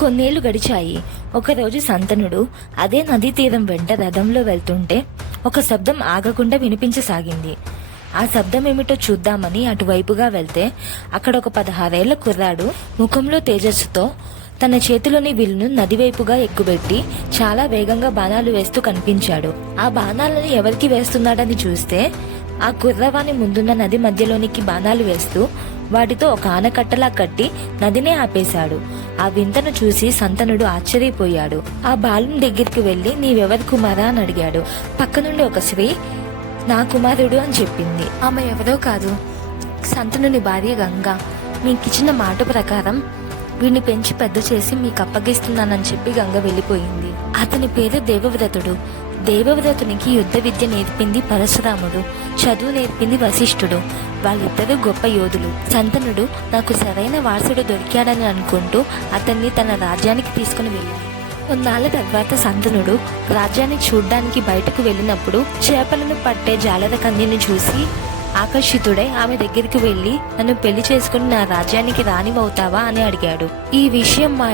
కొన్నేళ్లు గడిచాయి. ఒకరోజు శంతనుడు అదే నదీ తీరం వెంట రథంలో వెళ్తుంటే ఒక శబ్దం ఆగకుండా వినిపించసాగింది. ఆ శబ్దం ఏమిటో చూద్దామని అటువైపుగా వెళ్తే అక్కడ ఒక 16 ఏళ్ల కుర్రాడు ముఖంలో తేజస్సుతో తన చేతిలోని విల్లును నదివైపుగా ఎక్కుబెట్టి చాలా వేగంగా బాణాలు వేస్తూ కనిపించాడు. ఆ బాణాలను ఎవరికి వేస్తున్నాడని చూస్తే ఆ కుర్రవాణి ముందున్న నది మధ్యలోనికి బాణాలు వేస్తూ వాటితో ఒక ఆనకట్టలా కట్టి నదినే ఆపేశాడు. ఆ వింతను చూసి శంతనుడు ఆశ్చర్యపోయాడు. ఆ బాలుని దగ్గరికి వెళ్లి నీవెవరి కుమారా అని అడిగాడు. పక్క నుండి ఒక స్త్రీ నా కుమారుడు అని చెప్పింది. ఆమె ఎవరో కాదు, శంతనుని భార్య గంగ. మీకిచ్చిన మాట ప్రకారం వీడిని పెంచి పెద్ద చేసి మీకు అప్పగిస్తున్నానని చెప్పి గంగ వెళ్ళిపోయింది. అతని పేరు దేవవ్రతుడు. దేవవ్రతునికి యుద్ధ విద్య నేర్పింది పరశురాముడు, చదువు నేర్పింది వశిష్ఠుడు. వాళ్ళిద్దరూ గొప్ప యోధులు. శంతనుడు నాకు సరైన వారసుడు దొరికాడని అనుకుంటూ అతన్ని తన రాజ్యానికి తీసుకుని వెళ్ళాడు. కొన్నాళ్ళ తర్వాత శంతనుడు రాజ్యాన్ని చూడ్డానికి బయటకు వెళ్ళినప్పుడు చేపలను పట్టే జాలర కన్యను చూసి ఆకర్షితుడై ఆమె దగ్గరికి వెళ్లి నన్ను పెళ్లి చేసుకుని నా రాజ్యానికి రానివవుతావా అని అడిగాడు. ఈ విషయం మా